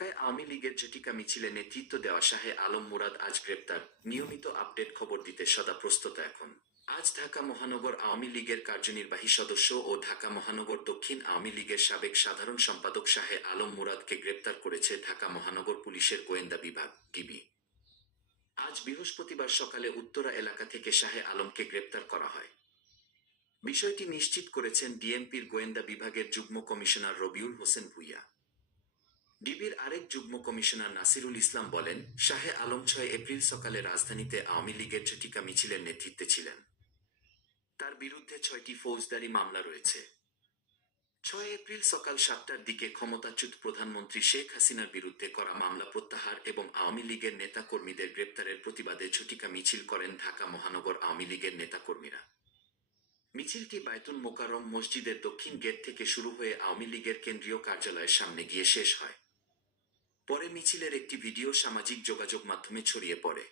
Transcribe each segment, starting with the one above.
ঢাকায় আওয়ামী লীগের ঝটিকা মিছিলে নেতৃত্ব দেওয়া শাহে আলম মুরাদ আজ গ্রেপ্তার। নিয়মিত আপডেট খবর দিতে সদা প্রস্তুত এখন। আজ ঢাকা মহানগর আওয়ামী লীগের কার্যনির্বাহী সদস্য ও ঢাকা মহানগর দক্ষিণ আওয়ামী লীগের সাবেক সাধারণ সম্পাদক শাহে আলম মুরাদকে গ্রেপ্তার করেছে ঢাকা মহানগর পুলিশের গোয়েন্দা বিভাগ ডিবি। আজ বৃহস্পতিবার সকালে উত্তরা এলাকা থেকে শাহে আলমকে গ্রেপ্তার করা হয়। বিষয়টি নিশ্চিত করেছেন ডিএমপির গোয়েন্দা বিভাগের যুগ্ম কমিশনার রবিউল হোসেন ভূঁইয়া। ডিবির আরেক যুগ্ম কমিশনার নাসিরুল ইসলাম বলেন, শাহে আলম ৬ এপ্রিল সকালে রাজধানীতে আওয়ামী লীগের ঝটিকা মিছিলের নেতৃত্বে ছিলেন। তার বিরুদ্ধে ৬টি ফৌজদারি মামলা রয়েছে। ৬ এপ্রিল সকাল ৭টার দিকে ক্ষমতাচ্যুত প্রধানমন্ত্রী শেখ হাসিনার বিরুদ্ধে করা মামলা প্রত্যাহার এবং আওয়ামী লীগের নেতা কর্মীদের গ্রেপ্তারের প্রতিবাদে ঝটিকা মিছিল করেন ঢাকা মহানগর আওয়ামী লীগের নেতাকর্মীরা। মিছিলটি বায়তুল মোকাররম মসজিদের দক্ষিণ গেট থেকে শুরু হয়ে আওয়ামী লীগের কেন্দ্রীয় কার্যালয়ের সামনে গিয়ে শেষ হয়। পরে মিছিলের একটি ভিডিও সামাজিক যোগাযোগ মাধ্যমে ছড়িয়ে পড়ে।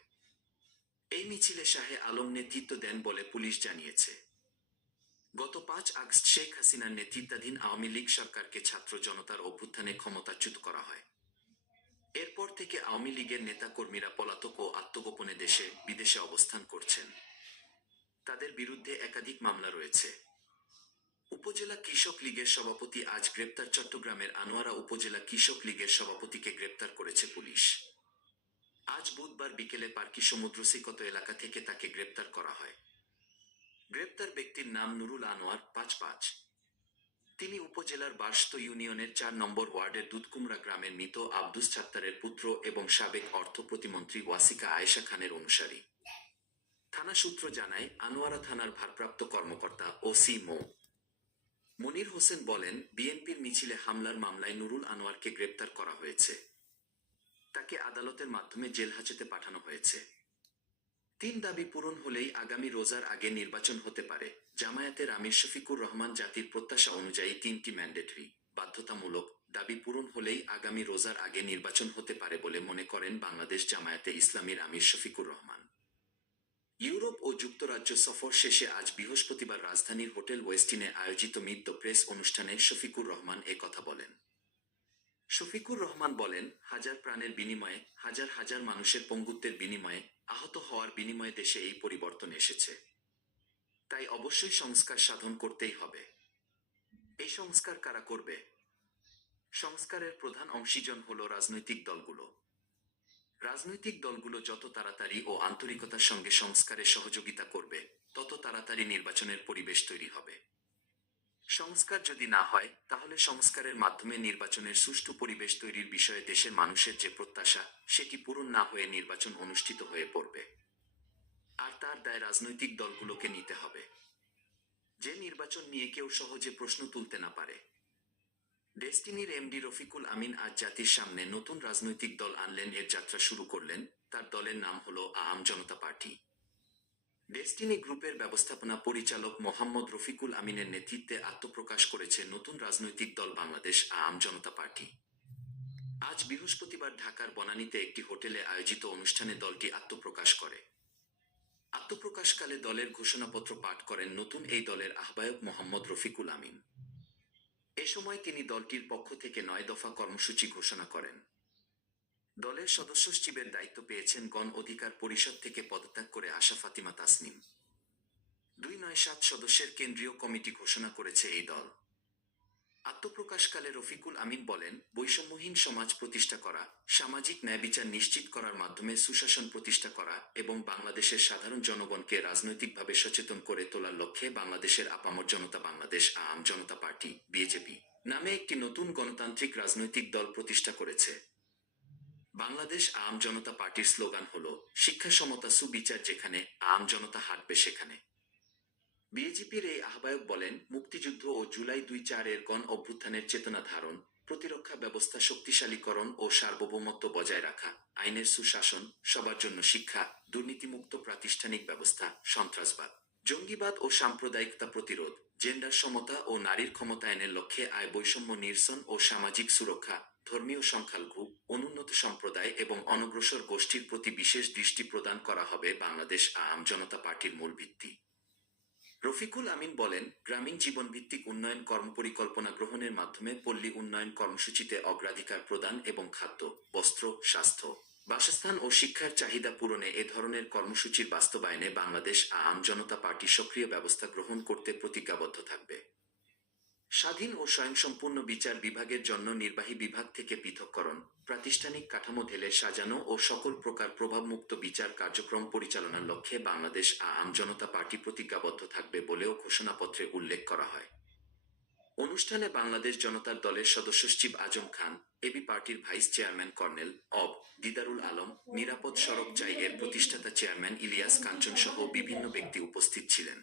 এই মিছিলে শাহে আলম নেতৃত্ব দেন বলে পুলিশ জানিয়েছে। গত ৫ আগস্ট শেখ হাসিনার নেতৃত্বাধীন আওয়ামী লীগ সরকারকে ছাত্র জনতার অভ্যুত্থানে ক্ষমতাচ্যুত করা হয়। এরপর থেকে আওয়ামী লীগের নেতাকর্মীরা পলাতক ও আত্মগোপনে দেশে বিদেশে অবস্থান করছেন। তাদের বিরুদ্ধে একাধিক মামলা রয়েছে। উপজেলা কৃষক লীগের সভাপতি আজ গ্রেপ্তার। চট্টগ্রামের আনোয়ারা উপজেলা কৃষক লীগের সভাপতিকে গ্রেপ্তার করেছে পুলিশ। আজ বুধবার বিকেলে পার্কি সমুদ্র সৈকত এলাকা থেকে তাকে গ্রেপ্তার করা হয়। গ্রেপ্তার ব্যক্তির নাম নুরুল আনোয়ার ৫৫। তিনি উপজেলার বার্স্ত ইউনিয়নের ৪ নম্বর ওয়ার্ডের দুধকুমরা গ্রামের মৃত আব্দুস ছাত্তারের পুত্র এবং সাবেক অর্থ প্রতিমন্ত্রী ওয়াসিকা আয়েশা খানের অনুসারী। থানা সূত্র জানায়, আনোয়ারা থানার ভারপ্রাপ্ত কর্মকর্তা ওসি মো. মনির হোসেন বলেন, বিএনপির মিছিলে হামলার মামলায় নুরুল আনোয়ারকে গ্রেপ্তার করা হয়েছে। তাকে আদালতের মাধ্যমে জেল হাজতে পাঠানো হয়েছে। ৩ দাবি পূরণ হলেই আগামী রোজার আগে নির্বাচন হতে পারে। জামায়াতের আমির শফিকুর রহমান জাতির প্রত্যাশা অনুযায়ী ৩টি ম্যান্ডেটরি বাধ্যতামূলক দাবি পূরণ হলেই আগামী রোজার আগে নির্বাচন হতে পারে বলে মনে করেন বাংলাদেশ জামায়াতে ইসলামীর আমির শফিকুর রহমান। ইউরোপ ও যুক্তরাজ্য সফর শেষে আজ বৃহস্পতিবার রাজধানীর হোটেল ওয়েস্টিনে আয়োজিত মিট দ্য প্রেস অনুষ্ঠানে শফিকুর রহমান এ কথা বলেন। শফিকুর রহমান বলেন, হাজার প্রাণের বিনিময়ে, হাজার হাজার মানুষের পঙ্গুত্বের বিনিময়ে, আহত হওয়ার বিনিময়ে দেশে এই পরিবর্তন এসেছে। তাই অবশ্যই সংস্কার সাধন করতেই হবে। এই সংস্কার কারা করবে? সংস্কারের প্রধান অংশীজন হল রাজনৈতিক দলগুলো। রাজনৈতিক দলগুলো যত তাড়াতাড়ি ও আন্তরিকতার সঙ্গে সংস্কারে সহযোগিতা করবে, তত তাড়াতাড়ি নির্বাচনের পরিবেশ তৈরি হবে। সংস্কার যদি না হয়, তাহলে সংস্কারের মাধ্যমে নির্বাচনের সুষ্ঠু পরিবেশ তৈরির বিষয়ে দেশের মানুষের যে প্রত্যাশা, সেটি পূরণ না হয়ে নির্বাচন অনুষ্ঠিত হয়ে পড়বে। আর তার দায় রাজনৈতিক দলগুলোকে নিতে হবে। যে নির্বাচন নিয়ে কেউ সহজে প্রশ্ন তুলতে না পারে। ডেস্টিনির এমডি রফিকুল আমিন আজ জাতির সামনে নতুন রাজনৈতিক দল আনলেন। এর যাত্রা শুরু করলেন। তার দলের নাম হলো আম জনতা পার্টি। ডেস্টিনি গ্রুপের ব্যবস্থাপনা পরিচালক মোহাম্মদ রফিকুল আমিনের নেতৃত্বে আত্মপ্রকাশ করেছে নতুন রাজনৈতিক দল বাংলাদেশ আম জনতা পার্টি। আজ বৃহস্পতিবার ঢাকার বনানীতে একটি হোটেলে আয়োজিত অনুষ্ঠানে দলটি আত্মপ্রকাশ করে। আত্মপ্রকাশকালে দলের ঘোষণাপত্র পাঠ করেন নতুন এই দলের আহ্বায়ক মোহাম্মদ রফিকুল আমিন। এ সময় তিনি দলটির পক্ষ থেকে ৯ দফা কর্মসূচি ঘোষণা করেন। দলের সদস্য সচিবের দায়িত্ব পেয়েছেন গণ অধিকার পরিষদ থেকে পদত্যাগ করে আসা ফাতিমা তাসনিম। ২৯৭ সদস্যের কেন্দ্রীয় কমিটি ঘোষণা করেছে এই দল। আত্মপ্রকাশকালে রফিকুল আমিন বলেন, বৈষম্যহীন সমাজ প্রতিষ্ঠা করা, সামাজিক ন্যায়বিচার নিশ্চিত করার মাধ্যমে সুশাসন প্রতিষ্ঠা করা এবং বাংলাদেশের সাধারণ জনগণকে রাজনৈতিকভাবে সচেতন করে তোলার লক্ষ্যে বাংলাদেশের আপামর জনতা বাংলাদেশ আম জনতা পার্টি বিজেপি নামে একটি নতুন গণতান্ত্রিক রাজনৈতিক দল প্রতিষ্ঠা করেছে। বাংলাদেশ আম জনতা পার্টির স্লোগান হল, শিক্ষা সমতা সুবিচার, যেখানে আম জনতা হাঁটবে সেখানে। বিজেপির এই আহ্বায়ক বলেন, মুক্তিযুদ্ধ ও জুলাই ২-৪-এর গণ অভ্যুত্থানের চেতনা ধারণ, প্রতিরক্ষা ব্যবস্থা শক্তিশালীকরণ ও সার্বভৌমত্ব বজায় রাখা, আইনের সুশাসন, সবার জন্য শিক্ষা, দুর্নীতিমুক্ত প্রাতিষ্ঠানিক ব্যবস্থা, সন্ত্রাসবাদ, জঙ্গিবাদ ও সাম্প্রদায়িকতা প্রতিরোধ, জেন্ডার সমতা ও নারীর ক্ষমতায়নের লক্ষ্যে আয় বৈষম্য নিরসন ও সামাজিক সুরক্ষা, ধর্মীয় সংখ্যালঘু, অনুন্নত সম্প্রদায় এবং অনগ্রসর গোষ্ঠীর প্রতি বিশেষ দৃষ্টি প্রদান করা হবে বাংলাদেশ আম জনতা পার্টির মূল ভিত্তি। রফিকুল আমিন বলেন, গ্রামীণ জীবনভিত্তিক উন্নয়ন কর্মপরিকল্পনা গ্রহণের মাধ্যমে পল্লী উন্নয়ন কর্মসূচিতে অগ্রাধিকার প্রদান এবং খাদ্য, বস্ত্র, স্বাস্থ্য, বাসস্থান ও শিক্ষার চাহিদা পূরণে এ ধরনের কর্মসূচির বাস্তবায়নে বাংলাদেশ আওয়ামী জনতা পার্টি সক্রিয় ব্যবস্থা গ্রহণ করতে প্রতিজ্ঞাবদ্ধ থাকবে। স্বাধীন ও স্বয়ংসম্পূর্ণ বিচার বিভাগের জন্য নির্বাহী বিভাগ থেকে পৃথককরণ, প্রাতিষ্ঠানিক কাঠামো ঢেলে সাজানো ও সকল প্রকার প্রভাবমুক্ত বিচার কার্যক্রম পরিচালনার লক্ষ্যে বাংলাদেশ আওয়ামী জনতা পার্টি প্রতিজ্ঞাবদ্ধ থাকবে বলেও ঘোষণাপত্রে উল্লেখ করা হয়। অনুষ্ঠানে বাংলাদেশ জনতার দলের সদস্য সচিব আজম খান, এবি পার্টির vice chairman colonel of. Didarul Alam, নিরাপদ সড়ক চাই এর প্রতিষ্ঠাতা চেয়ারম্যান ইলিয়াস কাঞ্চন সহ বিভিন্ন ব্যক্তি উপস্থিত ছিলেন।